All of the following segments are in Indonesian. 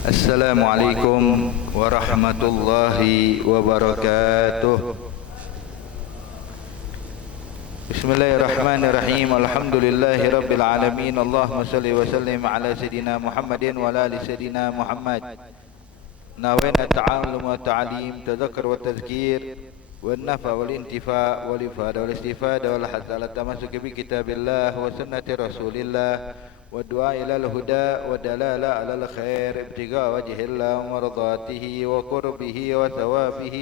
Assalamualaikum warahmatullahi wabarakatuh. Bismillahirrahmanirrahim. Alhamdulillahi rabbil alamin. Allahumma salli wa sallim ala sayidina Muhammadin wa ala ali sayidina Muhammad. Nawaitu ta'allum wa ta'lim, tadhakkar wa tadhkir, wan nafa wal intifa wal ifada wal istifada wal hatta ala tamassuk bi kitabillah wa sunnati rasulillah والدعاء إلى الهدى والدلالة على الخير ابتغاء وجه الله ومرضاته وقربه وثوابه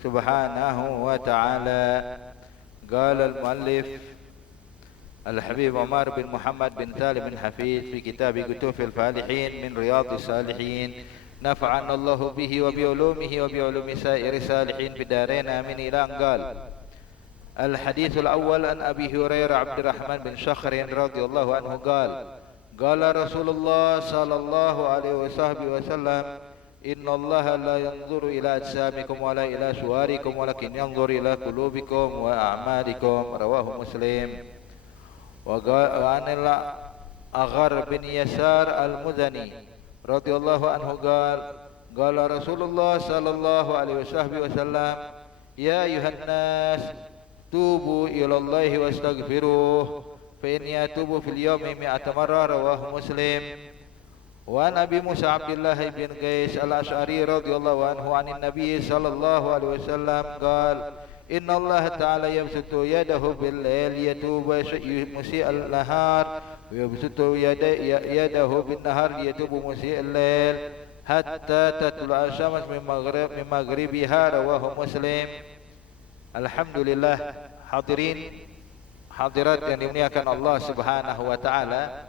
سبحانه وتعالى. قال المؤلف الحبيب عمر بن محمد بن سالم بن حفيظ في كتاب كتوف الفالحين من رياض الصالحين نفعنا الله به وبعلومه وبعلوم سائر الصالحين في دارين آمين. إلى أن قال: الحديث الأول عن أبي هريرة عبد الرحمن بن صخر رضي الله عنه قال: قال رسول الله صلى الله عليه وسلم: إن الله لا ينظر إلى أجسامكم ولا إلى صوركم ولكن ينظر إلى قلوبكم وأعمالكم. رواه مسلم. وعن الأغر بن يسار المزني رضي الله عنه قال: قال رسول الله صلى الله عليه وسلم: يا أيها الناس توبوا إلى الله واستغفروه فإني أتوب في اليوم 100 مرة. رواه مسلم. وعن أبي موسى عبد الله بن قيس الأشعري رضي الله عنه عن النبي صلى الله عليه وسلم قال: إن الله تعالى يبسط يده بالليل يتوب مسيء النهار ويبسط يده بالنهار يتوب مسيء الليل حتى تطلع الشمس من مغربها. رواه مسلم. Alhamdulillah, hadirin hadirat yang dimuliakan Allah Subhanahu wa taala.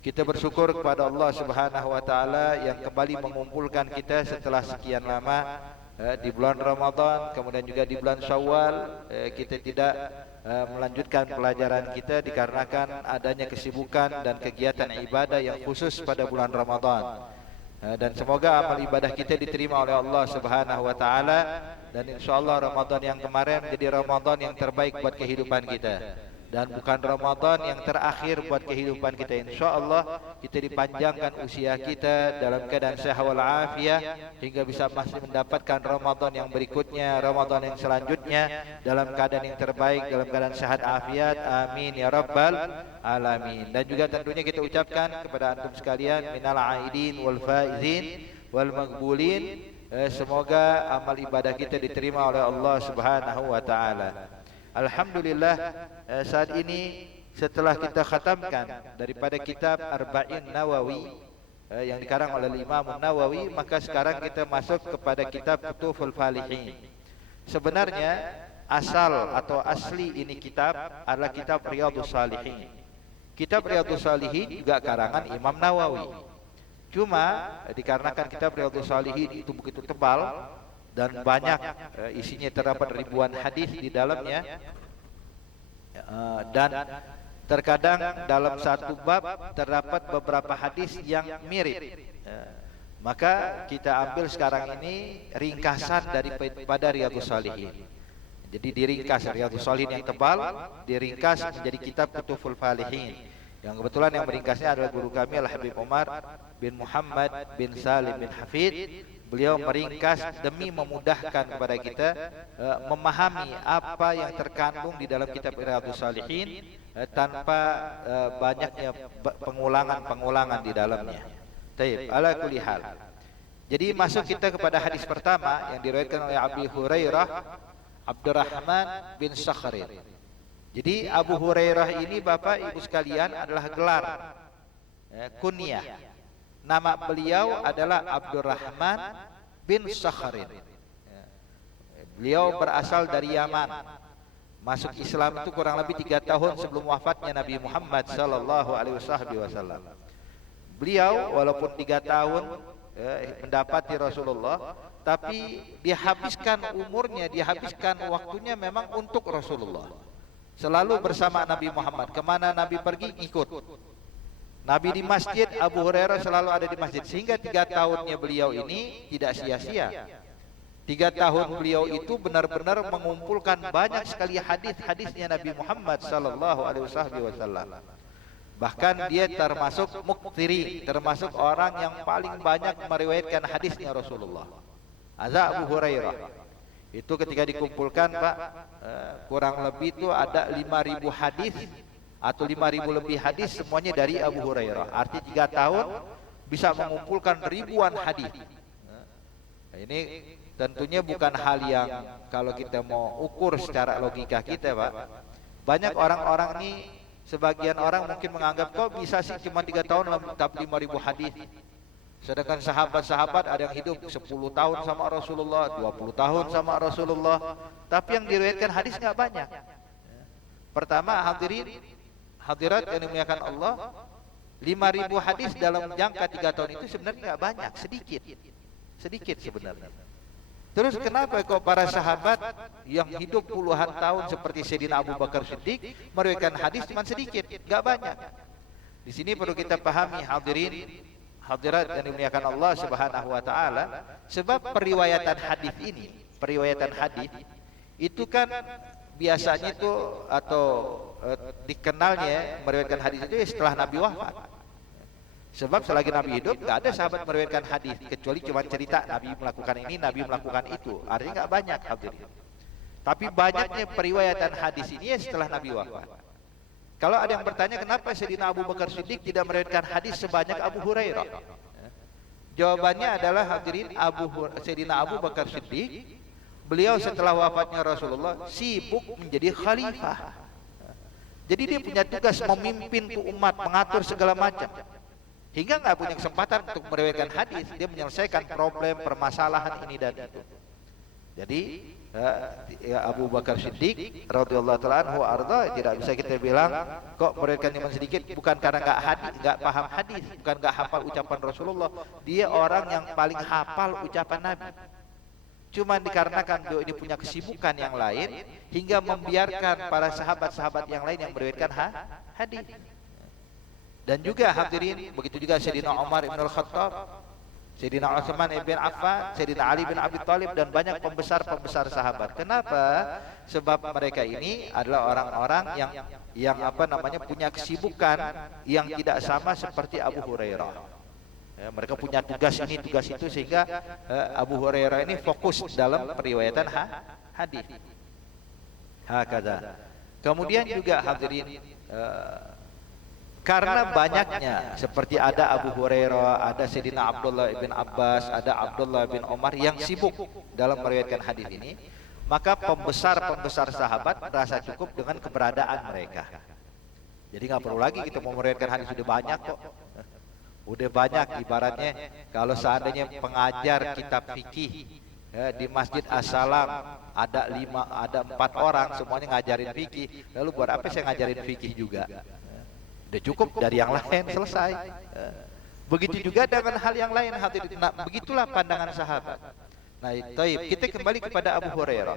Kita bersyukur kepada Allah Subhanahu wa taala yang kembali mengumpulkan kita setelah sekian lama di bulan Ramadan, kemudian juga di bulan Syawal. Kita tidak melanjutkan pelajaran kita dikarenakan adanya kesibukan dan kegiatan ibadah yang khusus pada bulan Ramadan. Dan semoga amal ibadah kita diterima oleh Allah Subhanahu wa taala, dan insyaallah Ramadan yang kemarin menjadi Ramadan yang terbaik buat kehidupan kita dan bukan Ramadan yang terakhir buat kehidupan kita. Insyaallah kita dipanjangkan usia kita dalam keadaan sehat walafiat hingga bisa masih mendapatkan Ramadan yang berikutnya, Ramadan yang selanjutnya dalam keadaan yang terbaik, dalam keadaan sehat afiat. Amin ya rabbal alamin. Dan juga tentunya kita ucapkan kepada antum sekalian minal aidin wal faizin wal maghbulin. Semoga amal ibadah kita diterima oleh Allah Subhanahu wa taala. Alhamdulillah, saat ini setelah kita khatamkan daripada kitab Arba'in Nawawi yang dikarang oleh Imam Nawawi, maka sekarang kita masuk kepada kitab Kutuful Falihin. Sebenarnya asal atau asli ini kitab adalah kitab Riyadhus Shalihin. Kitab Riyadhus Shalihin juga karangan Imam Nawawi. Cuma dikarenakan kitab Riyadhus Shalihin itu begitu tebal dan banyak, isinya terdapat ribuan hadis di dalamnya, dan terkadang dalam satu bab terdapat beberapa hadis yang mirip. Maka kita ambil sekarang ini ringkasan daripada Riyadhus Shalihin. Jadi diringkas Riyadhus Shalihin yang tebal diringkas menjadi kitab Kutuful Falihin, yang kebetulan yang meringkasnya adalah guru kami Al-Habib Umar bin Muhammad bin Salim bin Hafid. Beliau meringkas demi memudahkan kepada kita memahami apa yang terkandung di dalam kitab Riyadhus Shalihin tanpa banyaknya pengulangan di dalamnya. Taib, ala kulli hal. Jadi masuk kita kepada hadis pertama yang diriwayatkan oleh Abi Hurairah Abdurrahman bin Sakhr. Jadi Abu Hurairah ini Bapak Ibu sekalian adalah gelar kunyah. Nama beliau adalah Abdurrahman bin Sakhr. Beliau berasal dari Yaman. Masuk Islam itu kurang lebih 3 tahun sebelum wafatnya Nabi Muhammad sallallahu alaihi wasallam. Beliau walaupun 3 tahun mendapati Rasulullah, tapi dihabiskan umurnya, dihabiskan waktunya memang untuk Rasulullah. Selalu bersama Nabi Muhammad, kemana Nabi pergi ikut. Nabi di masjid, Abu Hurairah selalu ada di masjid. Sehingga 3 tahunnya beliau ini tidak sia-sia. 3 tahun beliau itu benar-benar mengumpulkan banyak sekali hadis-hadisnya Nabi Muhammad sallallahu alaihi wasallam. Bahkan dia termasuk muktiri, termasuk orang yang paling banyak meriwayatkan hadisnya Rasulullah. Ada Abu Hurairah. Itu ketika dikumpulkan Pak, kurang lebih itu ada 5.000 hadis atau 5.000 lebih hadis, semuanya dari Abu Hurairah. Arti 3 tahun bisa mengumpulkan ribuan hadis. Nah, ini tentunya bukan hal yang kalau kita mau ukur secara logika kita Pak. Banyak orang-orang ini, sebagian orang mungkin menganggap kok bisa sih cuma 3 tahun tapi 5.000 hadis. Sedangkan sahabat-sahabat ada yang hidup 10 tahun sama Rasulullah, 20 tahun sama Rasulullah, tapi yang diriwayatkan hadis nggak banyak. Pertama, hadirat yang dimuliakan Allah, 5.000 hadis dalam jangka 3 tahun itu sebenarnya nggak banyak, sedikit sebenarnya. Terus kenapa kok para sahabat yang hidup puluhan tahun seperti Sayyidina Abu Bakar Siddiq meriwayatkan hadis cuma sedikit, nggak banyak? Di sini perlu kita pahami hadirat yang dimuliakan Allah Subhanahu wa taala, sebab periwayatan hadis itu kan biasanya itu atau dikenalnya meriwayatkan hadis itu setelah Nabi wafat. Sebab selagi Nabi hidup nggak ada sahabat meriwayatkan hadis, kecuali cuma cerita Nabi melakukan ini, Nabi melakukan itu. Artinya nggak banyak hadirin. Tapi banyaknya periwayatan hadis ini setelah Nabi wafat. Kalau ada yang bertanya kenapa Sayyidina Abu Bakar Siddiq tidak meriwayatkan hadis sebanyak Abu Hurairah? Jawabannya adalah hadirin, Sayyidina Abu Bakar Siddiq, beliau setelah wafatnya Rasulullah sibuk menjadi khalifah. Jadi dia punya tugas memimpin tuh umat, mengatur segala macam. Hingga nggak punya kesempatan untuk meriwayatkan hadis, dia menyelesaikan problem, permasalahan ini dan itu. Jadi Abu Bakar Siddiq radhiyallahu taala anhu arda, tidak bisa kita bilang kok meriwayatkan cuma sedikit, bukan karena nggak paham hadis, bukan nggak hafal ucapan Rasulullah. Dia orang yang paling hafal ucapan Nabi. Cuma dikarenakan beliau ini punya kesibukan yang lain hingga membiarkan para sahabat-sahabat yang lain yang meriwayatkan hadis. Dan juga hadirin, begitu juga Sayyidina Umar ibn al-Khattab, Sayyidina Utsman ibn Affan, Sayyidina Ali bin Abi Thalib, dan banyak pembesar-pembesar sahabat. Kenapa? Sebab mereka ini adalah orang-orang yang punya kesibukan yang tidak sama seperti Abu Hurairah. Ya, mereka punya tugas ini, tugas itu, sehingga Abu Hurairah ini fokus dalam periwayatan hadis. Hakada. Kemudian juga hadirin, karena banyaknya, seperti ada Abu Hurairah, ada Sayyidina Abdullah bin Abbas, ada Abdullah bin Umar yang sibuk dalam meriwayatkan hadis ini, maka pembesar-pembesar sahabat merasa cukup dengan keberadaan mereka. Jadi nggak perlu lagi kita mau meriwayatkan hadis, sudah banyak kok. Udah banyak, ibaratnya kalau seandainya pengajar kitab fikih di Masjid As-Salam ada 4 orang semuanya ngajarin fikih, lalu buat apa saya ngajarin fikih juga? Udah cukup dari yang lain, selesai. Begitu juga dengan hal yang lain hadirin. Nah, begitulah pandangan sahabat. Nah, kita kembali kepada Abu Hurairah.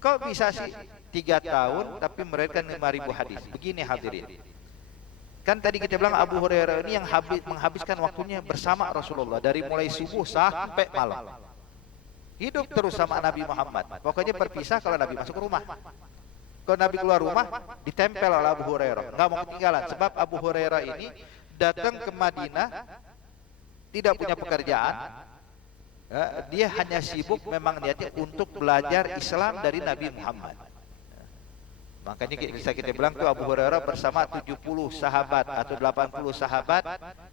Kok bisa sih 3 tahun tapi meriwayatkan 5.000 hadis? Begini hadirin. Kan tadi kita bilang Abu Hurairah ini yang menghabiskan waktunya bersama Rasulullah dari mulai subuh sampai malam. Hidup terus sama Nabi Muhammad. Pokoknya berpisah kalau Nabi masuk rumah. Kalau Nabi keluar rumah, ditempel oleh Abu Hurairah, nggak mau ketinggalan. Sebab Abu Hurairah ini datang ke Madinah tidak punya pekerjaan, dia hanya sibuk memang niatnya untuk belajar Islam dari Nabi Muhammad. Makanya bisa kita bilang tuh Abu Hurairah bersama 70 sahabat atau 80 sahabat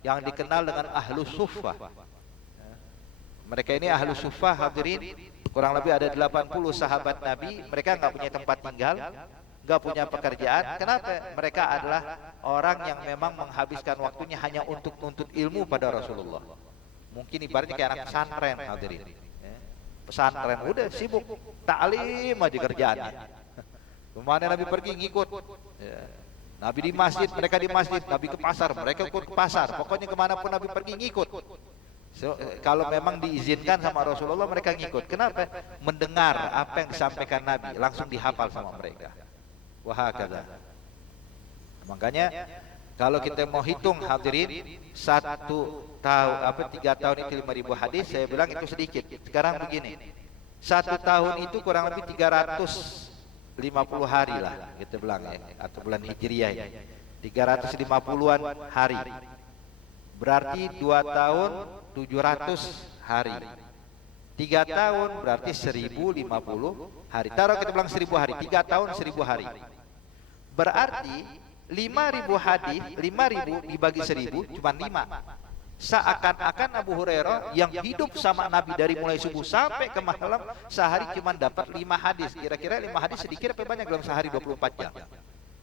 yang dikenal dengan Ahlus Suffah. Mereka ini Ahlus Suffah hadirin, kurang lebih ada 80 sahabat Nabi. Mereka nggak punya tempat tinggal, nggak punya pekerjaan. Kenapa? Mereka adalah orang yang memang menghabiskan waktunya hanya untuk nuntut ilmu pada Rasulullah. Mungkin ibaratnya kayak anak pesantren hadirin. Pesantren udah sibuk ta'lim aja kerjaannya. Kemana Nabi pergi ngikut. Nabi di masjid, mereka di masjid. Nabi ke pasar, mereka ikut ke pasar. Pokoknya kemanapun Nabi pergi ngikut. Kalau memang diizinkan sama Rasulullah, mereka ngikut. Kenapa? Mendengar apa yang disampaikan Nabi, langsung dihafal sama mereka. Wahakadha. Makanya kalau kita mau hitung hadirin, 3 tahun itu 5.000 hadis, saya bilang itu sedikit. Sekarang begini, 1 tahun itu kurang lebih 350 hari lah kita bilang ya, atau bulan Hijriah ini. 350-an hari. Berarti 2 tahun 700 hari. 3 tahun berarti 1050 hari. Taruh kita bilang 1000 hari. 3 tahun 1000 hari. Berarti 5000 hadis, 5000 dibagi 1000 cuma 5. Seakan-akan Abu Hurairah yang hidup sama Nabi dari mulai subuh sampai ke malam sehari cuma dapat 5 hadis. Kira-kira 5 hadis sedikit apa banyak dalam sehari 24 jam?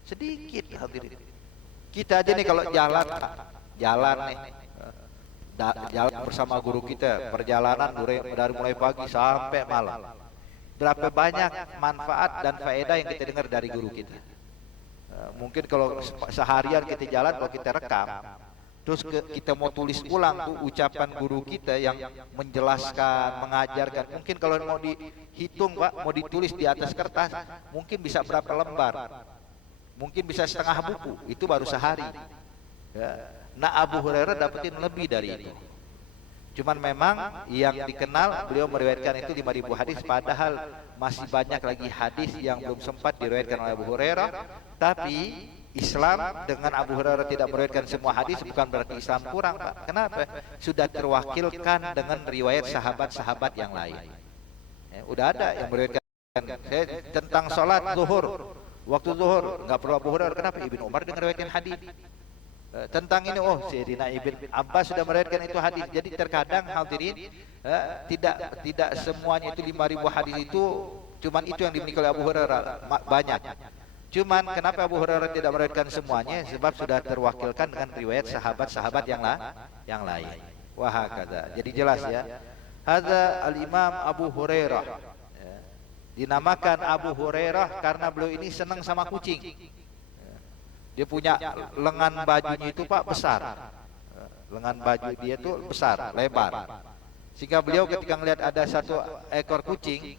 Sedikit, hadirin. Kita aja nih kalau jalan nih, jalan bersama guru kita, perjalanan dari mulai pagi sampai malam. Berapa banyak manfaat dan faedah yang kita dengar dari guru kita. Mungkin kalau seharian kita jalan, kalau kita rekam, terus kita mau tulis ulang tuh ucapan guru kita yang menjelaskan, mengajarkan. Mungkin kalau mau dihitung Pak, mau ditulis di atas kertas, mungkin bisa berapa lembar. Mungkin bisa setengah buku, itu baru sehari. Ya. Nah Abu Hurairah dapetin lebih dari itu. Cuman memang yang dikenal beliau meriwayatkan itu 5000 hadis, padahal masih banyak lagi hadis yang belum sempat diriwayatkan oleh Abu Hurairah. Tapi Islam dengan Abu Hurairah tidak meriwayatkan semua hadis bukan berarti Islam kurang, Pak. Kenapa? Sudah terwakilkan dengan riwayat sahabat-sahabat yang lain. Ya, udah ada yang meriwayatkan tentang sholat zuhur. Waktu zuhur nggak perlu Abu Hurairah, kenapa? Ibnu Umar dengan riwayatkan hadis. Tentang ini, Sayyidina Ibn Abbas sudah meriwayatkan itu hadis. Jadi terkadang hadirin tidak semuanya itu 5000 hadis itu cuman itu yang dimiliki oleh Abu Hurairah, banyak. Cuman kenapa Abu Hurairah tidak meriwayatkan semuanya? Sebab sudah terwakilkan dengan riwayat sahabat-sahabat yang lain. Wah hakadha. Jadi jelas ya. Hadza al-Imam Abu Hurairah. Dinamakan Abu Hurairah karena beliau ini senang sama kucing. Dia punya lengan bajunya itu Pak besar. Lengan baju dia itu besar, lebar. Sehingga beliau ketika melihat ada satu ekor kucing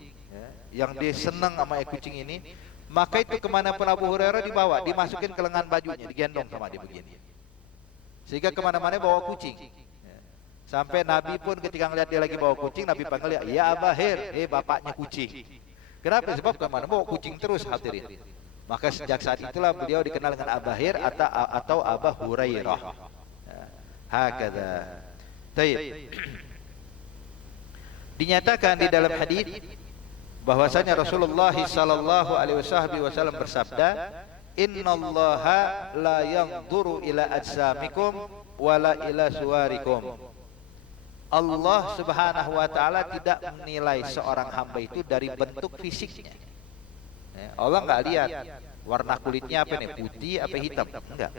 yang dia senang sama ekor kucing ini, maka itu kemanapun Abu Hurairah dibawa, dimasukin ke lengan bajunya, digendong sama dia begini. Sehingga kemana-mana bawa kucing. Sampai Nabi pun ketika melihat dia lagi bawa kucing, Nabi panggil dia, ya Abahir, bapaknya kucing. Kenapa? Sebab kemana bawa kucing terus, hadirin. Maka sejak saat itulah beliau dikenal dengan Abahir atau Abu Hurairah. Hakadha. Taib. Dinyatakan di dalam hadis bahwasanya Rasulullah sallallahu alaihi wasallam bersabda, "Innallaha la yanzuru ila ajsamikum wala ila suwarikum." Allah Subhanahu wa taala tidak menilai seorang hamba itu dari bentuk fisiknya. Allah enggak lihat warna kulitnya apa nih, putih apa hitam, enggak.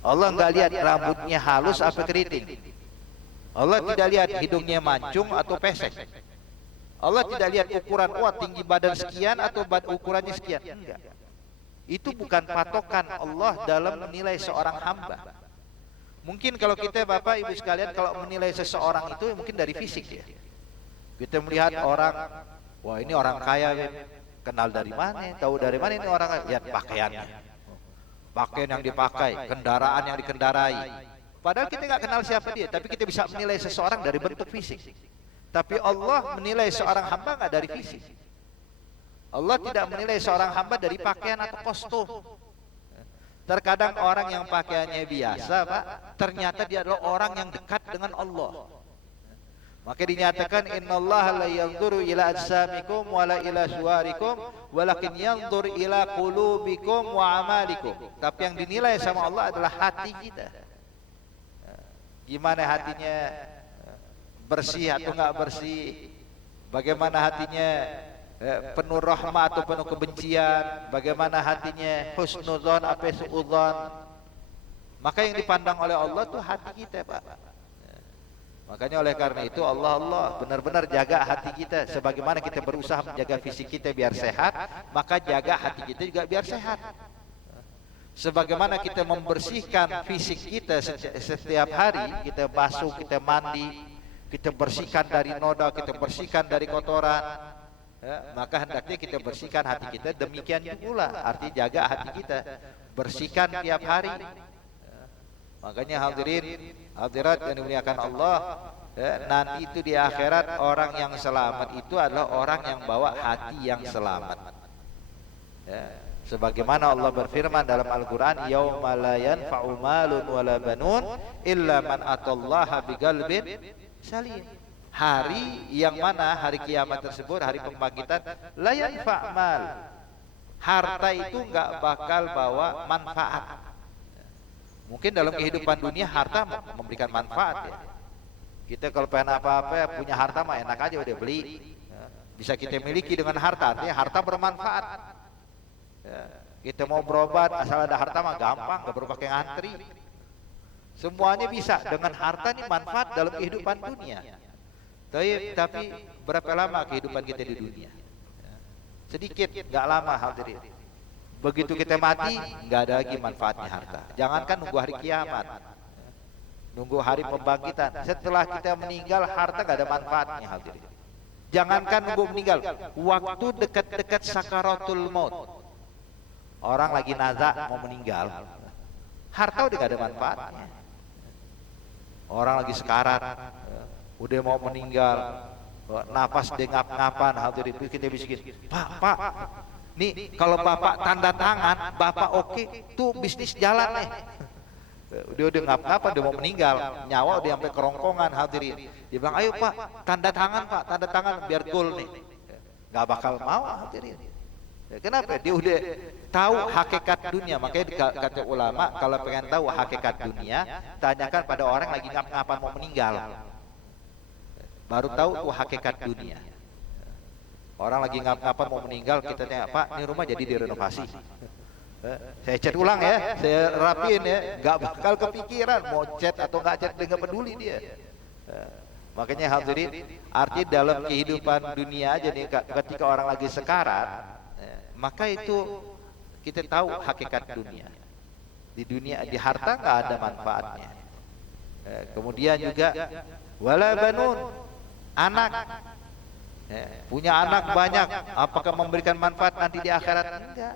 Allah enggak lihat rambutnya halus apa keriting. Allah tidak lihat hidungnya mancung atau pesek. Allah tidak lihat ukuran tinggi badan sekian atau ukurannya sekian, enggak. Itu bukan patokan Allah dalam menilai seorang hamba. Mungkin kalau kita Bapak Ibu sekalian kalau menilai seseorang itu mungkin dari fisik ya. Kita melihat orang, wah ini orang kaya ya. Kenal dari mana? Tahu dari mana ini orang? Lihat pakaiannya, pakaian yang dipakai, kendaraan yang dikendarai. Padahal kita nggak kenal siapa dia, tapi kita bisa menilai seseorang dari bentuk fisik. Tapi Allah menilai seorang hamba nggak dari fisik. Allah tidak menilai seorang hamba dari pakaian atau kostum. Terkadang orang yang pakaiannya biasa, Pak, ternyata dia adalah orang yang dekat dengan Allah. Maka dinyatakan innallaha la yanzuru ila ajsamikum wala ila suwarikum walakin yanzur ila qulubikum wa amalikum. Tapi yang dinilai sama Allah adalah hati kita. Gimana hatinya, bersih atau enggak bersih? Bagaimana hatinya penuh rahmat atau penuh kebencian? Bagaimana hatinya husnudzon apa suudzon? Maka yang dipandang oleh Allah itu hati kita, Pak. Makanya oleh karena itu Allah benar-benar jaga hati kita. Sebagaimana kita berusaha menjaga fisik kita biar sehat, maka jaga hati kita juga biar sehat. Sebagaimana kita membersihkan fisik kita setiap hari, kita basuh, kita mandi, kita bersihkan dari noda, kita bersihkan dari kotoran, maka hendaknya kita bersihkan hati kita. Demikian pula arti jaga hati kita, bersihkan tiap hari. Makanya hadirin hadirat yang dimuliakan Allah, nanti itu di akhirat orang yang selamat itu adalah orang yang bawa hati yang selamat. Sebagaimana Allah berfirman dalam Al-Quran, yauma la yanfa'u malun wala banun illa man atallaha biqalbin salim. Hari yang mana hari kiamat tersebut, hari pembangkitan, la yanfa' mal. Harta itu enggak bakal bawa manfaat. Mungkin dalam kehidupan dunia harta memberikan manfaat ya. Kita kalau pengen apa-apa punya harta mah enak aja udah beli. Bisa kita miliki dengan harta, artinya harta bermanfaat. Kita mau berobat asal ada harta mah gampang, gak perlu pakai ngantri. Semuanya bisa dengan harta nih manfaat dalam kehidupan dunia. Tapi berapa lama kehidupan kita di dunia? Sedikit, gak lama hadirin. Begitu kita mati, gak ada lagi manfaatnya harta. Jangankan nunggu hari kiamat, nunggu hari pembangkitan. Setelah kita meninggal, harta gak ada manfaatnya hadirin. Jangankan nunggu meninggal, waktu dekat-dekat sakaratul maut, orang lagi nazak mau meninggal, harta udah gak ada manfaatnya. Orang lagi sekarat, udah mau meninggal, napas dengap-ngapan, hadirin kita bisikin, Pak, nih kalau bapak tanda tangan, bapak oke, tuh bisnis jalan nih. Udah ngap-ngapan, udah mau meninggal, nyawa udah sampai kerongkongan hadirin. Dia bilang, ayo Pak, tanda tangan Pak, tanda tangan biar goal nih. Gak bakal mau hadirin. Kenapa? Dia udah tahu hakikat dunia. Makanya kata ulama, kalau pengen tahu hakikat dunia, tanyakan pada orang lagi ngap-ngapan mau meninggal, baru tahu tuh hakikat dunia. Orang lagi ngap-ngapan mau meninggal, kita tanya, Pak, ini rumah jadi direnovasi. Saya cat ulang ya, saya rapiin ya, nggak bakal kepikiran mau cat atau nggak cat, nggak peduli dia. Makanya hadirin, arti dalam kehidupan dunia aja nih, ketika orang lagi sekarat, maka itu kita tahu hakikat dunia. Di dunia, di harta nggak ada manfaatnya. Kemudian juga wala banun, anak, punya anak banyak, apakah memberikan manfaat nanti di akhirat? Enggak.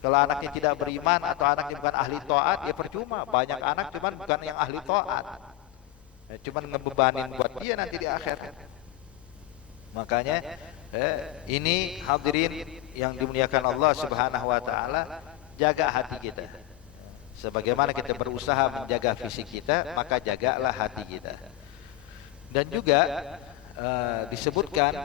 Kalau anaknya tidak beriman atau anaknya bukan ahli taat, ya percuma. Banyak anak cuman bukan yang ahli taat, cuman ngebebanin buat dia nanti di akhirat. Makanya ini hadirin yang dimuliakan Allah Subhanahu wa taala, jaga hati kita. Sebagaimana kita berusaha menjaga fisik kita, maka jagalah hati kita. Dan juga disebutkan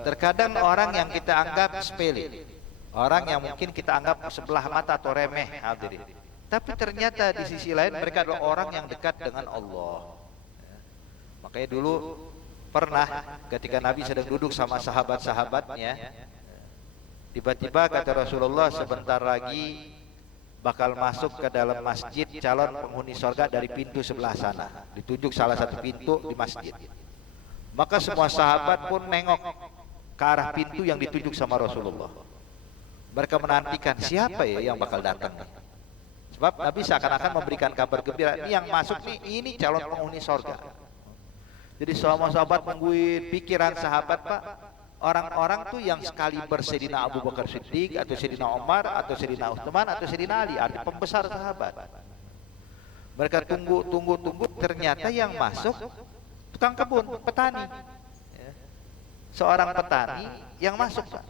terkadang orang yang kita anggap sepele, orang yang mungkin kita anggap sebelah mata atau remeh hadirin, tapi ternyata di sisi lain mereka adalah orang yang dekat dengan Allah. Makanya dulu pernah ketika Nabi sedang duduk sama sahabat-sahabatnya, tiba-tiba kata Rasulullah, sebentar lagi bakal masuk ke dalam masjid calon penghuni surga dari pintu sebelah sana. Ditunjuk salah satu pintu di masjid. Maka semua sahabat pun nengok ke arah pintu yang ditunjuk sama Rasulullah. Mereka menantikan siapa ya yang bakal datang nih. Sebab Nabi seakan-akan memberikan kabar gembira, ini yang masuk nih, ini calon penghuni surga. Jadi semua sahabat nungguin pikiran sahabat, Pak. Orang-orang tuh yang sekali bersedina Abu Bakar Siddiq atau Sayyidina Umar atau Sayyidina Utsman atau Sayyidina Ali, arti pembesar sahabat. Mereka tunggu, ternyata yang masuk tukang kebun, petani. Seorang petani yang masuk, Pak.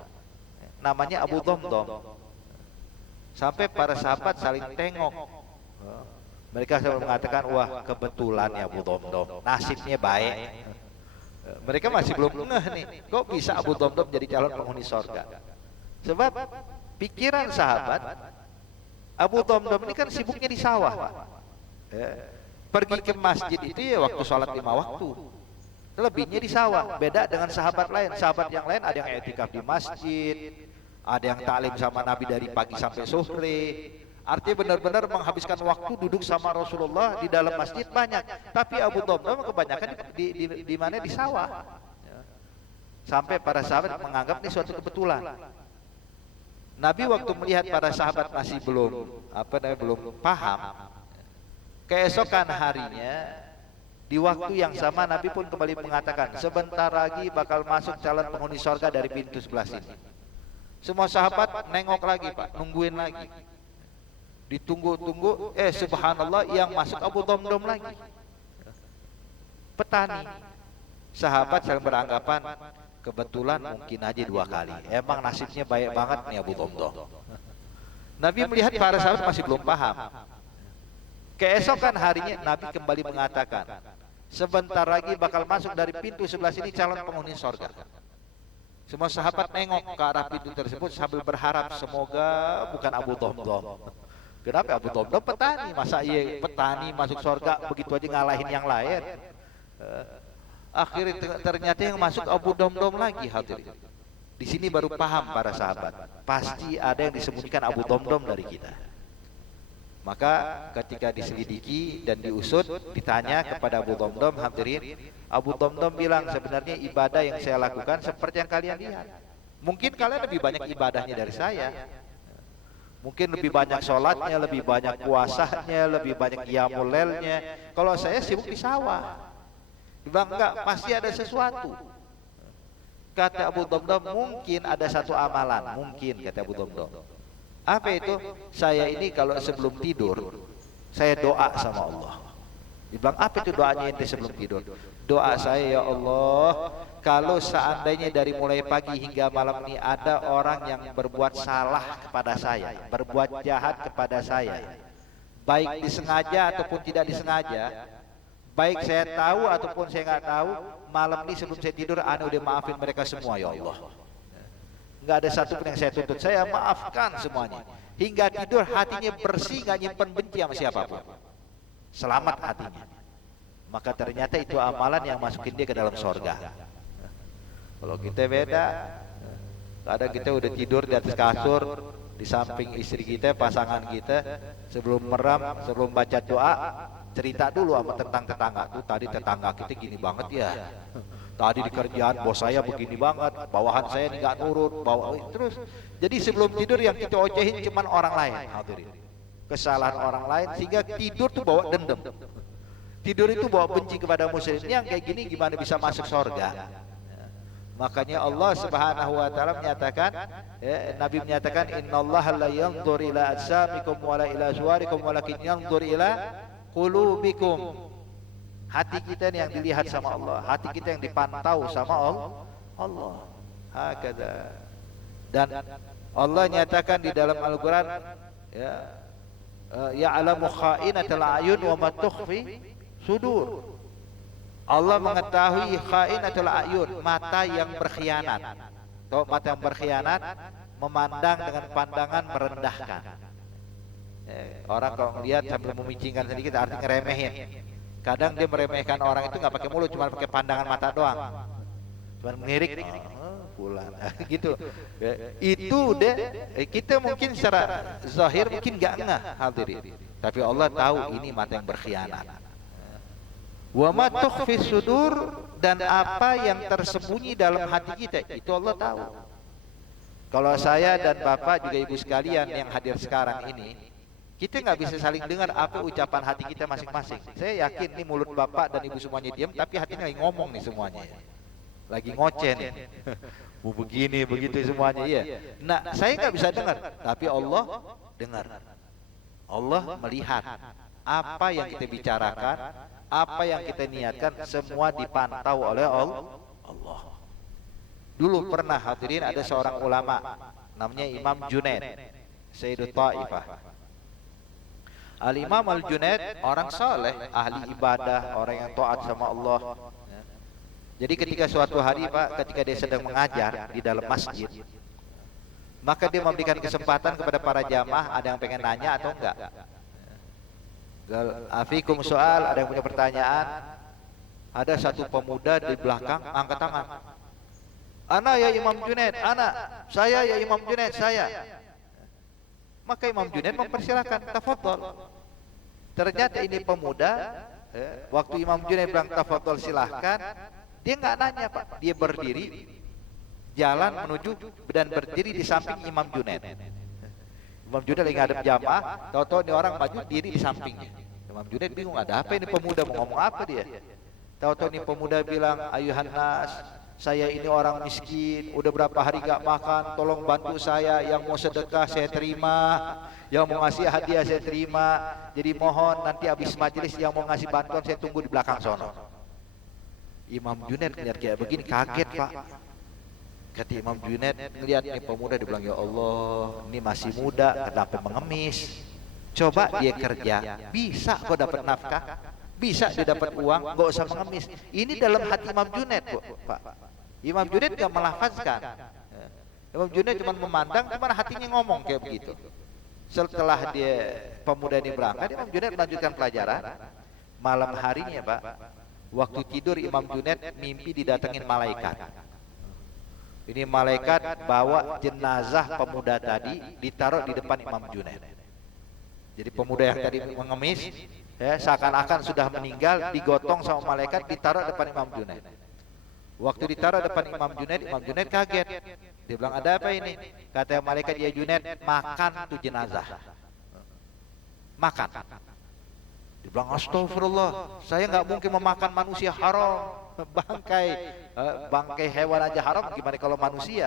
Namanya Abu Dhamdham. Sampai para sahabat saling tengok. Mereka selalu mengatakan, wah kebetulan ya Abu Dhamdham, nasibnya baik. Mereka masih belum ngeh nih, kok bisa Abu Dhamdham jadi calon penghuni surga. Sebab pikiran sahabat, Abu Dhamdham ini kan sibuknya di sawah, Pak. Pergi ke masjid itu ya waktu sholat 5 waktu, lebihnya di sawah. Beda dengan sahabat lain. Sahabat yang lain ada yang i'tikaf di masjid, ada yang taklim sama Nabi dari pagi sampai sore. Artinya benar-benar menghabiskan waktu duduk sama Rasulullah di dalam masjid banyak. Tapi Abu Dhamdham kebanyakan di mana, di sawah. Sampai para sahabat menganggap ini suatu kebetulan. Nabi waktu melihat para sahabat masih belum paham, keesokan harinya di waktu yang sama Nabi pun kembali mengatakan, sebentar lagi bakal masuk calon penghuni surga dari pintu sebelah sini. Semua sahabat nengok lagi, Pak, nungguin lagi. Ditunggu-tunggu, subhanallah, yang masuk Abu Dhamdham lagi. Petani. Sahabat saling beranggapan, Kebetulan mungkin aja 2 kali. Emang nasibnya baik banget nih Abu Dhamdam. Nabi melihat para sahabat masih belum paham. Keesokan harinya Nabi kembali mengatakan, sebentar lagi bakal masuk dari pintu sebelah sini calon penghuni sorga. Semua sahabat nengok ke arah pintu tersebut sambil berharap semoga bukan Abu Dhamdam. Kenapa Abu Dhamdam petani? Masa iya petani masuk sorga begitu aja ngalahin yang lain? Akhirnya ternyata yang masuk Abu Dhamdam lagi, hadirin. Di sini baru paham para sahabat, pasti ada yang disembunyikan Abu Dhamdam dari kita. Maka ketika diselidiki dan diusut, ditanya kepada Abu Dhamdam, hadirin, Abu Dhamdam bilang, sebenarnya ibadah yang saya lakukan seperti yang kalian lihat. Mungkin kalian lebih banyak ibadahnya dari saya. Mungkin lebih banyak sholatnya, lebih banyak puasanya, lebih banyak qiyamul lailnya. Kalau saya sibuk di sawah. Dibilang enggak, pasti ada sesuatu. Kata Abu Dhamdam, mungkin ada satu amalan. Mungkin, kata Abu Dhamdam. Apa itu? Saya ini kalau sebelum tidur, saya doa sama Allah. Dibilang, apa itu doanya ente sebelum tidur? Doa saya, ya Allah, kalau seandainya dari mulai pagi hingga malam ini ada orang yang berbuat salah kepada saya, berbuat jahat kepada saya, baik disengaja ataupun tidak disengaja, baik saya tahu ataupun saya nggak tahu, malam ini sebelum saya tidur, ana udah maafin mereka semua, ya Allah. Nggak ada satu pun yang saya tuntut, saya maafkan semuanya. Hingga tidur hatinya bersih, nggak nyimpen benci sama siapapun. Selamat hatinya. Maka ternyata itu amalan yang masukin dia ke dalam sorga. Kalau kita beda, kadang kita udah tidur di atas kasur, di samping istri kita, pasangan kita, sebelum meram, sebelum baca doa, cerita dulu sama tentang tetangga tuh, tadi tetangga kita gini banget ya, tadi di kerjaan bos saya begini banget, bawahan saya nggak nurut, terus. Jadi sebelum tidur yang kita ocehin cuman orang lain, hadirin, kesalahan orang lain, sehingga tidur tuh bawa dendam, tidur itu bawa benci kepada muslim. Yang kayak gini gimana bisa masuk surga? Makanya Allah Subhanahu wa taala menyatakan, Nabi menyatakan, innallaha la yanzur ila ajsamikum wala ila suwarikum walakin yanzur ila qulubikum. Hati kita yang dilihat sama Allah, hati kita yang dipantau sama Allah. Hakada. Dan Allah nyatakan di dalam Al-Qur'an, ya, ya'lamu kha'inatal a'yun wa ma tukhfi sudur. Allah mengetahui khainatul a'yun, mata yang berkhianat. Tahu mata yang berkhianat, memandang dengan pandangan merendahkan. Orang kalau melihat sambil memicingkan sedikit, artinya ngeremehin. Kadang dia meremehkan orang itu nggak pakai mulut, cuma pakai pandangan mata doang, cuma melirik, pulang, gitu. Itu deh, kita mungkin secara zahir mungkin nggak ngeh, hadirin. Tapi Allah tahu ini mata yang berkhianat. Wa ma tukhfi sudur, dan apa yang tersembunyi dalam hati kita itu Allah tahu. Kalau saya dan Bapak juga Ibu sekalian yang hadir sekarang ini, kita nggak bisa saling dengar apa ucapan hati kita masing-masing. Saya yakin nih mulut Bapak dan Ibu semuanya diam, tapi hatinya lagi ngomong nih semuanya, lagi ngoceh nih. Bu begini begitu semuanya, iya. Nah, saya nggak bisa dengar, tapi Allah dengar. Allah melihat apa yang kita bicarakan, apa yang kita niatkan, semua dipantau oleh Allah. Dulu pernah, hadirin, ada seorang ulama namanya Imam Junaid Sayyidut Taifah. Al-Imam Al-Junaid orang saleh, ahli ibadah, orang yang taat sama Allah. Jadi ketika suatu hari, Pak, ketika dia sedang mengajar di dalam masjid, maka dia memberikan kesempatan kepada para jamaah, ada yang pengen nanya atau enggak. Afikum soal, ada yang punya pertanyaan. Ada satu pemuda di belakang angkat tangan. Ana ya Imam Junaid, ana. Saya ya Imam Junaid, saya. Maka Imam Junaid mempersilahkan, tafadhol. Ternyata ini pemuda, waktu Imam Junaid bilang tafadhol silahkan, dia nggak nanya, Pak. Dia berdiri, jalan menuju dan berdiri di samping Imam Junaid. Imam Junaid lagi ngadep jamaah, tahu-tahu ini orang maju diri di sampingnya. Imam Junaid bingung, ada apa ini pemuda, mau ngomong apa dia? Tahu-tahu ini pemuda bilang, ayuhan nas, saya ini orang miskin, udah berapa hari gak makan, tolong bantu saya, yang mau sedekah saya terima, yang mau ngasih hadiah saya terima. Jadi mohon nanti habis majelis yang mau ngasih bantuan saya tunggu di belakang sono. Imam Junaid lihat kayak begini kaget, Pak. Kata Imam Junaid, ngelihat nih pemuda, dia bilang, ya Allah, ini masih muda, kenapa mengemis? Coba dia kerja, bisa kok dapat nafkah, bisa dia dapat uang, gak usah mengemis. Ini dalam hati Imam Junaid, Pak. Imam Junaid gak melafazkan. Imam Junaid cuma memandang, cuma hatinya ngomong kayak begitu. Setelah dia pemuda ini berangkat, Imam Junaid melanjutkan pelajaran. Malam harinya, Pak, waktu tidur Imam Junaid mimpi didatengin malaikat. Ini malaikat bawa jenazah pemuda tadi ditaruh di depan Imam Junaid. Jadi pemuda yang tadi mengemis, ya, seakan-akan sudah meninggal, digotong sama malaikat, ditaruh depan Imam Junaid. Waktu ditaruh depan Imam Junaid kaget. Dia bilang, ada apa ini? Kata malaikat, ya Junaid, makan tuh jenazah. Makan. Dia bilang, astagfirullah, saya nggak mungkin memakan manusia haram. Bangkai hewan aja haram, gimana kalau manusia?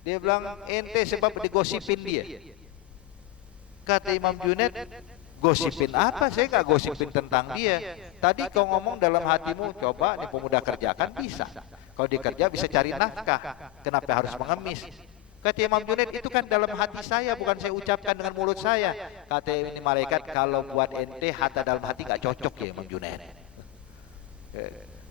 Dia bilang, ente sebab digosipin dia. Kata Imam Junaid, gosipin apa? Saya nggak gosipin tentang dia. Tadi kau ngomong dalam hatimu, coba nih pemuda kerjakan, bisa. Kalau dikerja bisa cari nafkah, kenapa harus mengemis? Kata Imam Junaid, itu kan dalam hati saya, bukan saya ucapkan dengan mulut saya. Kata ini malaikat, kalau buat ente hatta dalam hati nggak cocok ya Imam Junaid.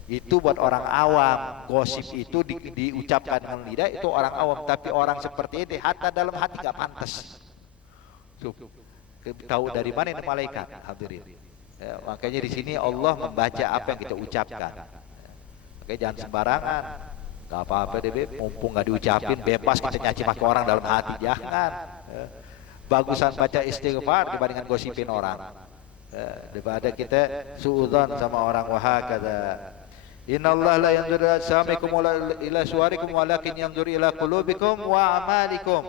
Itu buat orang awam, gosip itu diucapkan dengan lidah, itu orang awam. Tapi orang seperti ini hatta dalam hati nggak pantas. Tahu dari mana ini malaikat? Hadirin. Ya, makanya di sini Allah membaca apa yang kita ucapkan. Makanya jangan sembarangan. Gak apa-apa deh, mumpung nggak diucapin, bebas kita nyaci maki orang dalam hati, jangan. Bagusan baca istighfar dibandingkan gosipin orang. Daripada kita suudzon sama orang, wahakadza. Innallaha la yanzuru ila samikum wala ila suwarikum walakin yanzuru ila qulubikum wa amalikum.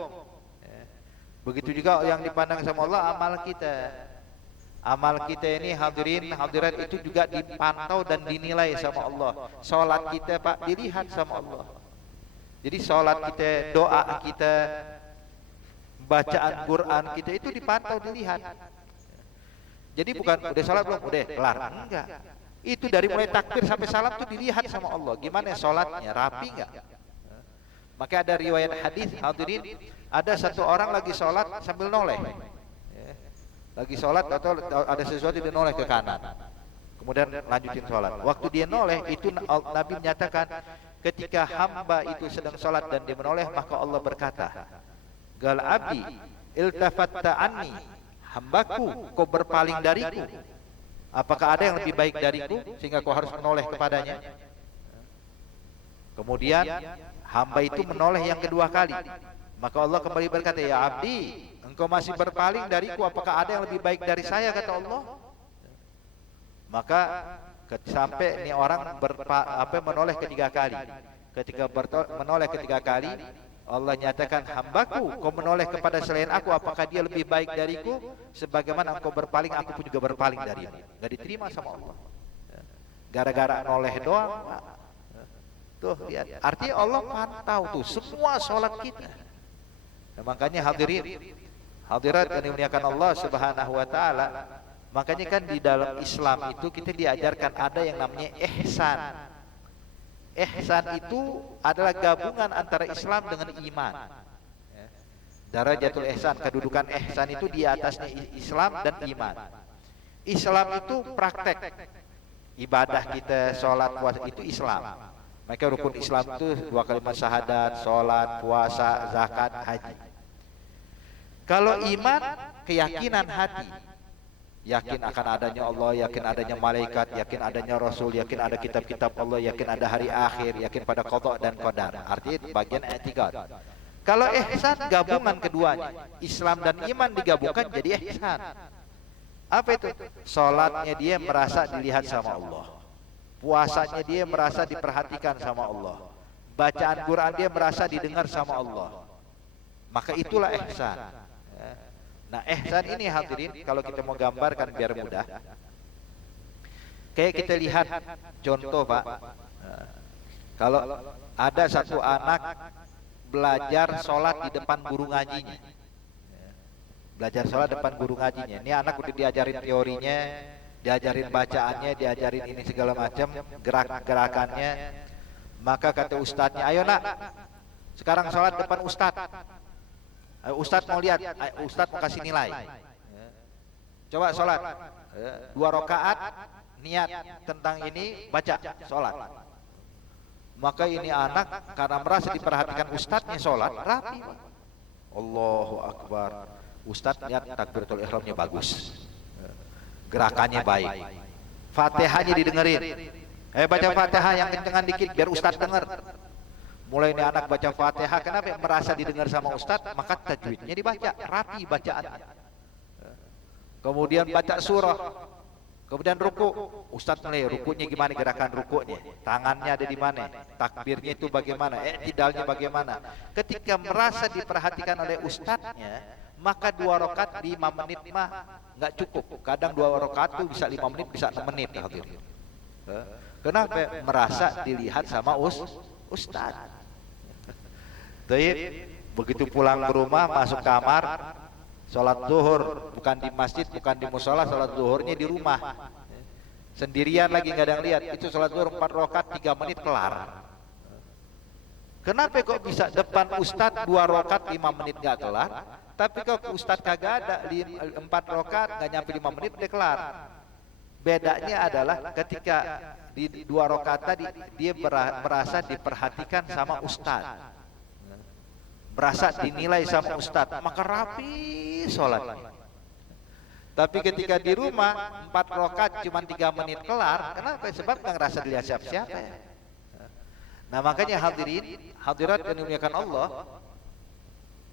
Begitu juga yang dipandang sama Allah amal kita. Amal kita ini hadirin hadirat itu juga dipantau dan dinilai sama Allah. Salat kita Pak dilihat sama Allah. Jadi salat kita, doa kita, bacaan Quran kita itu dipantau, dilihat. Jadi bukan udah salat belum, udah kelar, enggak. Itu dari mulai takbir sampai salam itu dilihat sama Allah. Gimana salatnya, rapi enggak? Maka ada riwayat hadis hadirin, ada satu orang lagi salat sambil noleh. Lagi sholat atau ada sesuatu dia noleh ke kanan, kemudian lanjutin sholat. Waktu dia noleh itu Nabi menyatakan, ketika hamba itu sedang sholat dan dia menoleh, maka Allah berkata, gal abdi iltafatta anni, hambaku kau berpaling dariku, apakah ada yang lebih baik dariku sehingga kau harus menoleh kepadanya? Kemudian hamba itu menoleh yang kedua kali, maka Allah kembali berkata, ya abdi, engkau masih berpaling dariku, apakah ada yang lebih baik dari saya, kata Allah. Maka sampai ini orang menoleh ketiga kali. Ketika menoleh ketiga kali, Allah nyatakan, hambaku kau menoleh kepada selain aku, apakah dia lebih baik dariku? Sebagaimana engkau berpaling, aku pun juga berpaling darimu. Gak diterima sama Allah. Gara-gara noleh doang. Tuh lihat, artinya Allah pantau tuh semua sholat kita. Nah, makanya hadirin hadirat yang dimuliakan Allah Subhanahu wa taala, makanya kan di dalam Islam itu kita diajarkan ada yang namanya ihsan. Ihsan itu adalah gabungan antara Islam dengan iman. Darajatul ihsan, kedudukan ihsan itu di atasnya Islam dan iman. Islam itu praktek ibadah kita, sholat, puasa, itu Islam. Maka rukun Islam itu 2 kalimat syahadat, sholat, puasa, zakat, haji. Kalau iman, keyakinan hati, yakin akan adanya Allah, yakin adanya malaikat, yakin adanya Rasul, yakin ada kitab-kitab Allah, yakin ada hari akhir, yakin pada qada dan qadar. Artinya bagian i'tiqad. Kalau ihsan gabungan keduanya, Islam dan iman digabungkan jadi ihsan. Apa itu? Salatnya dia merasa dilihat sama Allah, puasanya dia merasa diperhatikan sama Allah, bacaan Quran dia merasa didengar sama Allah. Maka itulah ihsan. Nah, ihsan ini hadirin, kalau kita mau gambarkan biar mudah, kayak kita lihat contoh Pak, kalau ada satu anak belajar sholat di depan guru ngajinya, belajar sholat depan guru ngajinya, ini anak udah diajarin teorinya, diajarin bacaannya, diajarin ini segala macam, gerak-gerakannya. Maka kata ustadznya, ayo nak, Sekarang sholat depan ustadz. Ustadz mau lihat, ustadz mau kasih nilai. Coba sholat 2 rakaat, niat tentang ini, baca sholat. Maka ini anak karena merasa diperhatikan ustadznya sholat rapi. Allahu Akbar. Ustadz lihat takbiratul ihramnya bagus, gerakannya baik, Fatihahnya didengerin. Baca Fatihah yang kencengan dikit biar ustadz dengar. Mulai ini anak baca Fatihah, kenapa? Merasa didengar sama ustadz, maka tajwidnya dibaca rapi bacaan. Kemudian baca surah, kemudian ruku, ustadz nilai rukunya gimana, gerakan rukunya, tangannya ada di mana, takbirnya itu bagaimana, tidalnya bagaimana. Ketika merasa diperhatikan oleh ustadznya, maka 2 rakaat 5 menit mah nggak cukup. Kadang 2 rakaat itu bisa 5 menit, bisa 6 menit. Kenapa? Merasa dilihat sama ustadz. Begitu pulang ke rumah, masuk kamar, sholat zuhur, bukan di masjid, bukan di musola, sholat zuhurnya di rumah. Sendirian lagi, nggak ada yang lihat. Itu sholat zuhur 4 rakaat 3 menit kelar. Kenapa kok bisa depan ustadz 2 rakaat 5 menit nggak kelar, tapi kok ustadz kagak ada 4 rakaat nggak nyampe 5 menit udah kelar? Bedanya adalah ketika di 2 rakaat tadi dia merasa diperhatikan sama ustadz, merasa dinilai sama ustadz, maka rapi sholatnya. Tapi ketika di rumah 4 rakaat cuma 3 menit kelar, kenapa? Sebab nggak ngerasa dilihat siapa-siapa. Nah makanya hadirin, hadirat yang dimuliakan Allah,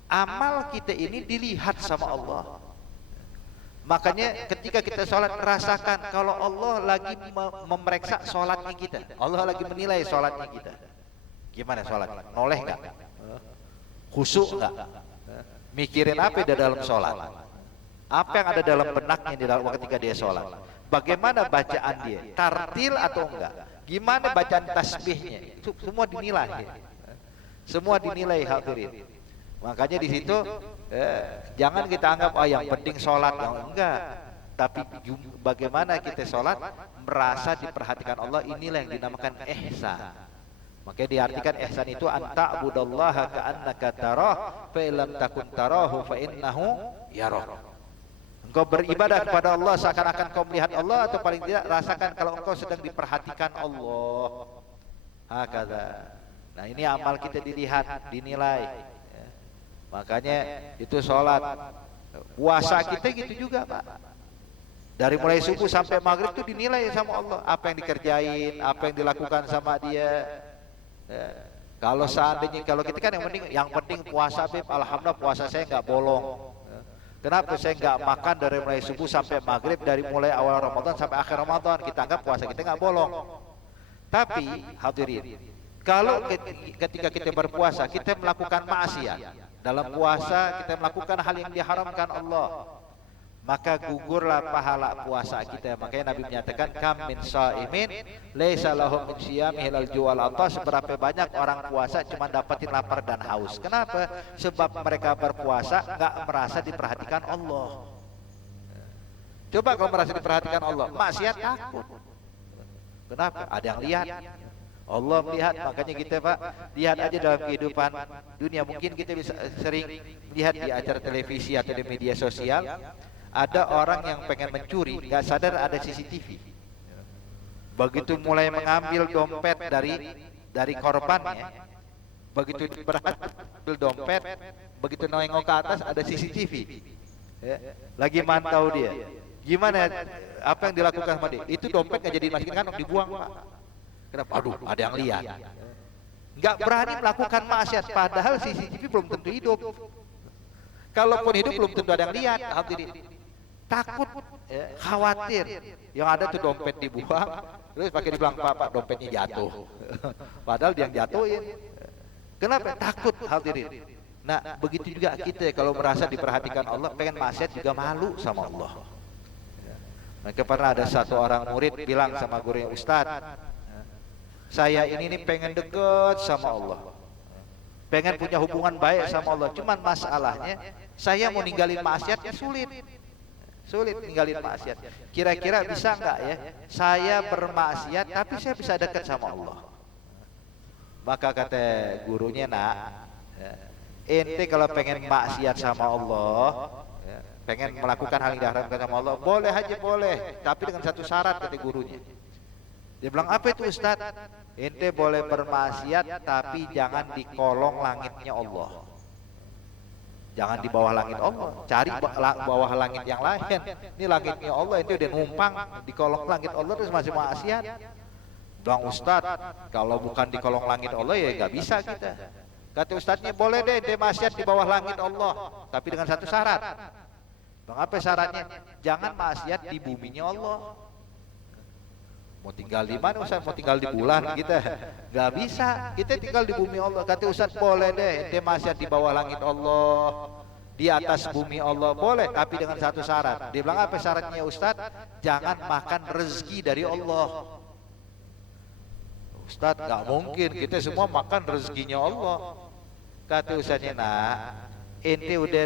amal kita ini dilihat sama Allah. Makanya ketika kita sholat, rasakan kalau Allah lagi memeriksa sholatnya kita, Allah lagi menilai sholatnya kita. Gimana sholatnya? Noleh nggak? Khusyuk nggak? Mikirin apa di dalam sholat? Apa yang ada dalam benaknya di dalam ketika dia sholat? Bagaimana bacaan dia? Tartil atau enggak? Gimana bacaan tasbihnya? Semua dinilai. Semua dinilai hadirin. Makanya di situ jangan kita anggap yang penting sholat, enggak. Tapi bagaimana kita sholat merasa diperhatikan Allah, inilah yang dinamakan ihsan. Makanya diartikan ihsan itu anta'budallaha ka'annaka tarah fa illam takun tarahu fa innahu yarah. Engkau beribadah kepada Allah seakan-akan kau melihat Allah, atau paling tidak rasakan kalau engkau sedang diperhatikan Allah. Hakadha. Nah ini amal kita dilihat, dinilai. Makanya itu sholat. Puasa kita gitu juga Pak. Dari mulai subuh sampai maghrib itu dinilai sama Allah. Apa yang dikerjain, apa yang dilakukan sama dia. Kalau seandainya, kalau kita kan yang penting puasa, Beb, alhamdulillah puasa saya nggak bolong. Kenapa saya nggak makan dari mulai subuh sampai maghrib, dari mulai awal Ramadan sampai akhir Ramadan? Kita anggap puasa kita nggak bolong. Tapi hadirin, kalau ketika kita berpuasa kita melakukan maksiat, dalam puasa kita melakukan hal yang diharamkan Allah, maka gugurlah pahala puasa kita. Makanya Nabi menyatakan kam min shaimin laisa lahu min siyamihi al ju'al atas. Seberapa banyak orang puasa cuma dapatin lapar dan haus. Kenapa? Sebab mereka berpuasa nggak merasa diperhatikan Allah. Coba kalau merasa diperhatikan Allah, maksiat takut. Kenapa? Ada yang lihat. Allah melihat. Makanya kita Pak, lihat aja dalam kehidupan dunia. Mungkin kita bisa sering lihat di acara televisi atau di media sosial, ada orang yang pengen mencuri, nggak sadar ada CCTV. Begitu mulai mengambil dompet dari korbannya, begitu berhasil dompet, begitu nengok ke atas ada CCTV, lagi mantau dia. Gimana? Apa yang dilakukan sama dia? Itu dompet nggak jadi dimasukin kantong, dibuang Pak. Kenapa? Aduh, ada yang lihat. Nggak berani melakukan maksiat, padahal CCTV belum tentu hidup. Kalaupun hidup belum tentu ada yang lihat. Hadirin, takut, khawatir. Yang ada tuh dompet dibuang, terus pakai dibilang Pak dompetnya jatuh. Padahal dia yang jatuhin. Kenapa? Takut hadirin. Nah begitu juga kita kalau merasa diperhatikan Allah, pengen maksiat juga malu sama Allah. Maka pernah ada satu orang murid bilang sama gurunya, Ustadz, saya ini pengen deket sama Allah, pengen punya hubungan baik sama Allah. Cuman masalahnya saya mau ninggalin maksiatnya sulit ninggalin maksiat. Kira-kira bisa nggak ya saya bermaksiat tapi saya bisa dekat sama Allah? Maka kata gurunya, nak, Ya. Ente kalau pengen maksiat sama Allah, ya, pengen melakukan hal yang diharamkan sama Allah, boleh aja boleh, tapi dengan satu syarat kata gurunya. Dia bilang, apa itu Ustaz? Ente boleh bermaksiat tapi jangan di kolong langitnya Allah. Jangan di bawah langit Allah, cari bawah langit yang lain. Ini langitnya Allah, ente udah numpang di kolong langit Allah terus masih maksiat. Bang Ustaz, kalau bukan di kolong langit Allah ya nggak bisa kita. Kata Ustaznya, boleh deh ente maksiat di bawah langit Allah, tapi dengan satu syarat. Bang, apa syaratnya? Jangan maksiat di buminya Allah. Mau tinggal di mana Ustaz? Mau tinggal di bulan kita? Gak bisa, kita tinggal di bumi Allah. Kata Ustaz, boleh deh ente maksiat di bawah langit Allah, di atas bumi Allah, boleh, tapi dengan satu syarat. Dia bilang, apa syaratnya Ustaz? Jangan makan rezeki dari Allah. Ustaz, gak mungkin, kita semua makan rezekinya Allah. Kata Ustaznya, nah ente udah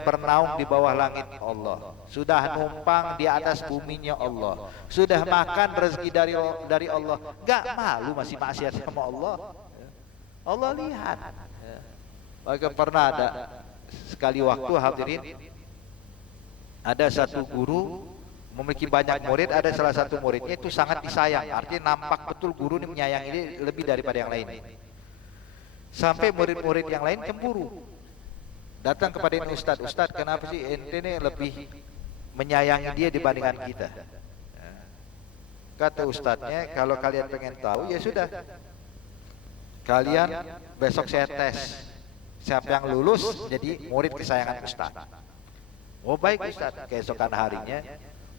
bernaung di bawah langit Allah, sudah numpang di atas buminya Allah, sudah makan rezeki dari Allah, gak malu masih maksiat sama Allah? Allah lihat. Maka pernah ada sekali waktu hadirin, ada satu guru memiliki banyak murid, ada salah satu muridnya itu sangat disayang, artinya nampak betul guru ini menyayangi ini lebih daripada yang lain. Sampai murid-murid yang lain cemburu, datang kepada ini, Ustadz, Ustadz, kenapa sih ente ini lebih menyayangi dia dibandingkan kita? Kata Ustadznya, kalau kalian pengen tahu ya sudah, kalian besok saya tes, siapa yang lulus jadi murid kesayangan Ustadz. Oh baik Ustadz. Keesokan harinya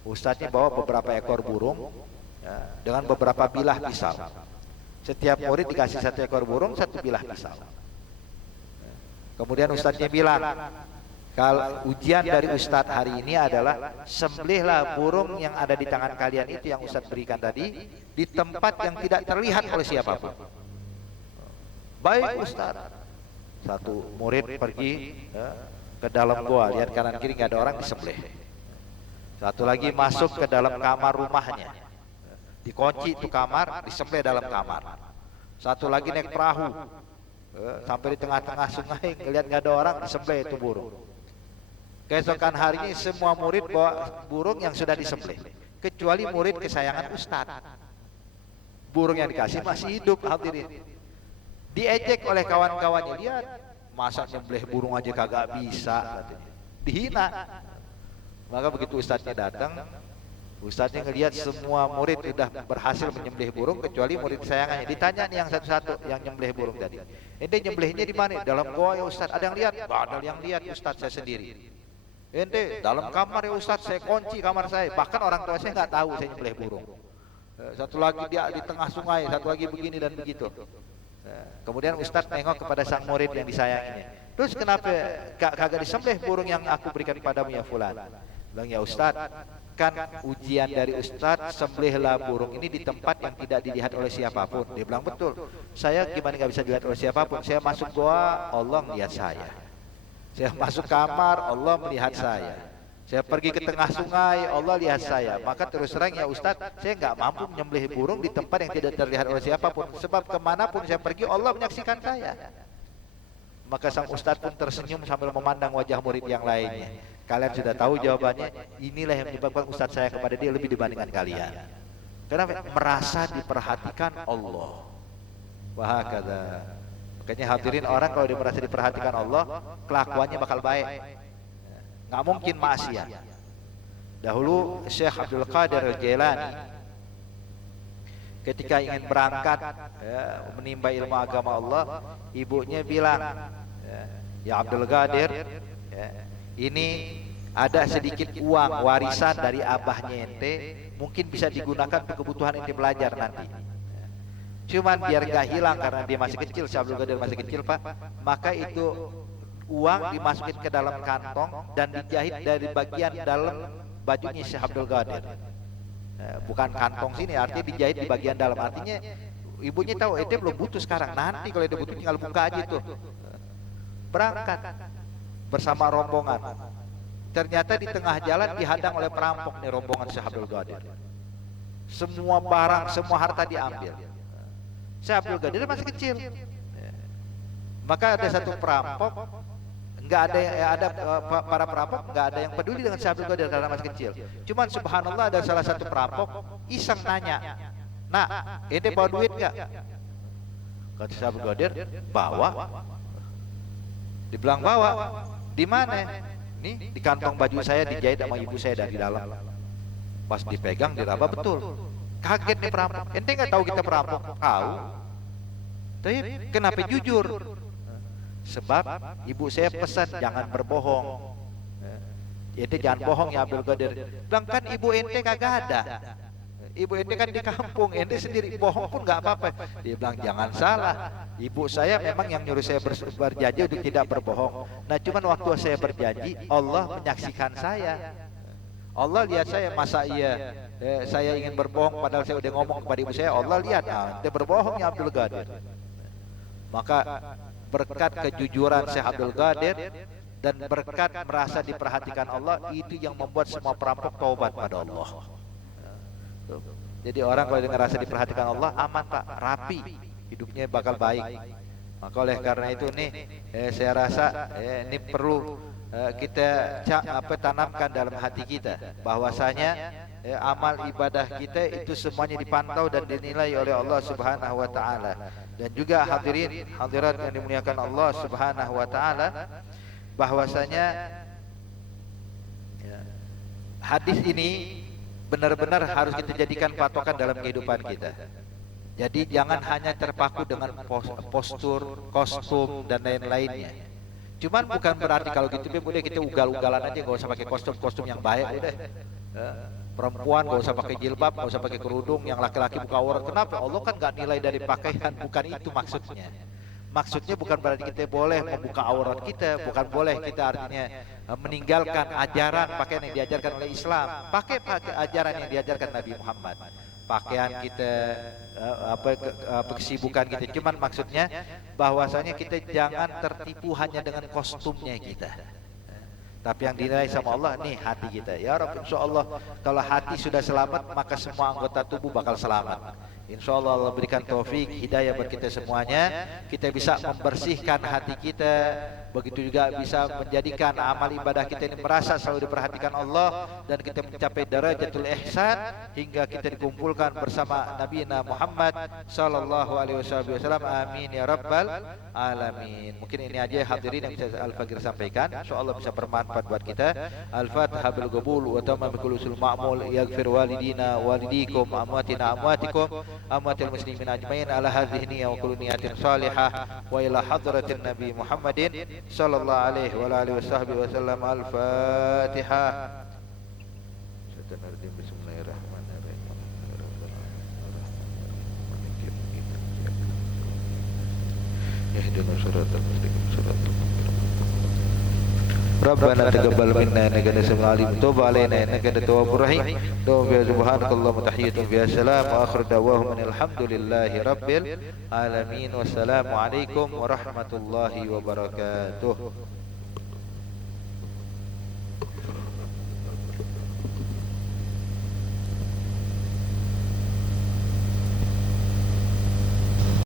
Ustadznya bawa beberapa ekor burung, ya, dengan beberapa bilah pisau. Setiap murid dikasih satu ekor burung, satu bilah pisau. Kemudian Ustadznya bilang, kalau ujian dari Ustadz hari ini adalah sembelihlah burung yang ada di tangan kalian itu yang Ustadz berikan tadi, di tempat yang tidak terlihat oleh siapapun. Baik Ustadz. Satu murid pergi ke dalam gua, lihat kanan kiri nggak ada orang, disembelih. Satu lagi masuk ke dalam kamar rumahnya, dikunci itu kamar, disembelih dalam kamar. Satu lagi naik perahu, sampai di tengah-tengah sungai, ngelihat nggak ada orang, disembelih itu burung. Keesokan harinya semua murid bawa burung yang sudah disembelih, kecuali murid kesayangan Ustadz. Burung yang dikasih masih hidup, hadirin. Diejek oleh kawan-kawannya, lihat masa nyembelih burung aja kagak bisa, katanya. Dihina. Maka begitu Ustadznya datang, Ustadznya ngelihat semua murid sudah berhasil menyembelih burung kecuali murid kesayangannya. Ditanya nih yang satu-satu yang nyembelih burung tadi, ente nyembelihnya di mana? Dalam goa ya Ustadz. Ada yang lihat? Gak ada yang lihat Ustadz, saya sendiri. Ente dalam kamar ya Ustadz, saya kunci kamar saya. Bahkan orang tua saya nggak tahu saya nyembelih burung. Satu lagi dia di tengah sungai, satu lagi begini dan begitu. Kemudian Ustadz nengok kepada sang murid yang disayanginya. Terus kenapa kagak disembelih burung yang aku berikan padamu ya fulan? Bilang, ya Ustadz, kan ujian dari Ustadz, sembelihlah burung ini di tempat yang tidak dilihat oleh siapapun. Dia bilang, betul. Saya gimana nggak bisa dilihat oleh siapapun? Saya masuk goa, Allah melihat saya. Saya masuk kamar, Allah melihat saya. Saya pergi ke tengah sungai, Allah lihat saya. Maka terus terang ya Ustadz, saya nggak mampu menyembelih burung di tempat yang tidak terlihat oleh siapapun. Sebab kemanapun saya pergi, Allah menyaksikan saya. Maka sang Ustadz pun tersenyum sambil memandang wajah murid yang lainnya. Kalian sudah tahu jawabannya. Inilah yang menyebabkan Ustadz saya kepada dia lebih dibandingkan kalian. Kenapa? Merasa diperhatikan Allah. Wahakadha. Makanya hadirin, orang kalau dia merasa diperhatikan Allah, kelakuannya bakal baik. Nggak mungkin maksiat. Dahulu Syekh Abdul Qadir Al-Jailani ketika ingin berangkat menimba ilmu agama Allah, ibunya bilang, ya Abdul Qadir, ini ada sedikit uang warisan dari abahnya ente, mungkin bisa digunakan untuk kebutuhan ente belajar nanti. Cuman biar gak hilang karena dia masih kecil, Syekh Abdul Qadir masih kecil Pak, maka itu uang dimasukin ke dalam kantong dan dijahit dari bagian dalam bajunya Syekh Abdul Qadir. Bukan kantong sini, artinya dijahit di bagian dalam. Artinya ibunya tahu ente belum butuh sekarang, nanti kalau ente butuh tinggal buka aja tuh. Berangkat bersama rombongan. Ternyata di tengah jalan dihadang oleh perampok nih rombongan Syekh Abdul Qadir. Semua barang, semua harta diambil. Syekh Abdul Qadir masih kecil. Maka ada satu perampok, nggak ada yang para perampok nggak ada yang peduli dengan Syekh Abdul Qadir karena masih kecil. Cuman subhanallah ada salah satu perampok iseng nanya, "Nak, ente bawa duit nggak?" Kata Syekh Abdul Qadir, "Bawa." Dibilang bawa, di mana? Nih di kantong baju saya dijahit sama ibu saya dari dalam. Pas dipegang diraba betul. Kaget nih perampok. Ente nggak tahu kita perampok? Tahu. Tapi kenapa jujur? Sebab ibu saya pesan jangan berbohong. Ente jangan bohong ya Abdul Qadir. Bilang kan ibu ente kagak ada. Ibu ente kan di kampung, ente sendiri bohong pun nggak apa-apa. Dia bilang jangan salah. Ibu saya memang yang nyuruh saya berjanji untuk tidak berbohong. Nah cuman waktu saya berjanji, Allah menyaksikan saya. Allah lihat saya, masa iya saya ingin berbohong padahal saya udah ngomong kepada ibu saya. Allah lihat, ente berbohong ya Abdul Qadir. Maka berkat kejujuran Syekh Abdul Qadir dan berkat merasa diperhatikan Allah, itu yang membuat semua perampok taubat pada Allah. Jadi orang kalau ngerasa diperhatikan Allah aman Pak, rapi, hidupnya bakal baik. Maka oleh karena itu nih saya rasa ini perlu kita tanamkan dalam hati kita bahwasanya amal ibadah kita itu semuanya dipantau dan dinilai oleh Allah Subhanahu wa taala. Dan juga hadirin hadirat yang dimuliakan Allah Subhanahu wa taala, bahwasanya hadis ini benar-benar harus kita jadikan patokan dalam kehidupan kita. Jadi jangan hanya terpaku dengan postur, kostum dan lain-lainnya. Cuman bukan berarti kalau gitu boleh kita ugal-ugalan aja, nggak usah pakai kostum yang baik udah. Perempuan nggak usah pakai jilbab, nggak usah pakai kerudung, yang laki-laki buka aurat. Kenapa? Allah kan nggak nilai dari pakaian, bukan itu maksudnya. Maksudnya bukan berarti kita boleh membuka aurat kita, bukan boleh kita artinya meninggalkan ajaran pakaian yang diajarkan oleh Islam. Pakai ajaran yang diajarkan Nabi Muhammad. Pakaian kita, kesibukan kita. Cuman maksudnya bahwasanya kita jangan tertipu hanya dengan kostumnya kita. Tapi yang dinilai sama Allah nih hati kita. Ya Rabb, insya Allah kalau hati sudah selamat maka semua anggota tubuh bakal selamat. Insya Allah Allah berikan taufik, hidayah buat kita semuanya. Kita bisa membersihkan hati kita. Begitu juga bisa menjadikan amal ibadah kita ini merasa selalu diperhatikan Allah. Dan kita mencapai darajatul ihsan hingga kita dikumpulkan bersama Nabi Muhammad Sallallahu Alaihi Wasallam. Amin ya Rabbal Alamin. Mungkin ini aja hadirin yang bisa Al-Fakir sampaikan. Insya Allah bisa bermanfaat buat kita. Al-Fatihah bil qabul wa tamam bil usul ma'mul. Yaghfir walidina walidikum amwatina amwatikum amwatil muslimin ajmain ala hadhihi niyyah wa kullu niyatin salihah wa ila hadratin Nabi Muhammadin sallallahu alaihi wa alihi wasallam. Al-Fatihah. Bismillahirrahmanirrahim. Ihdinas siratal mustaqim siratal Rabbana taqabbal minna innaka antas samiul alim tub alaina innaka antat tawwabur rahim subhanakallahumma tahiyyatun fiha salam wa akhiru da'wahum alhamdulillahi rabbil alamin wassalamu alaikum warahmatullahi wabarakatuh.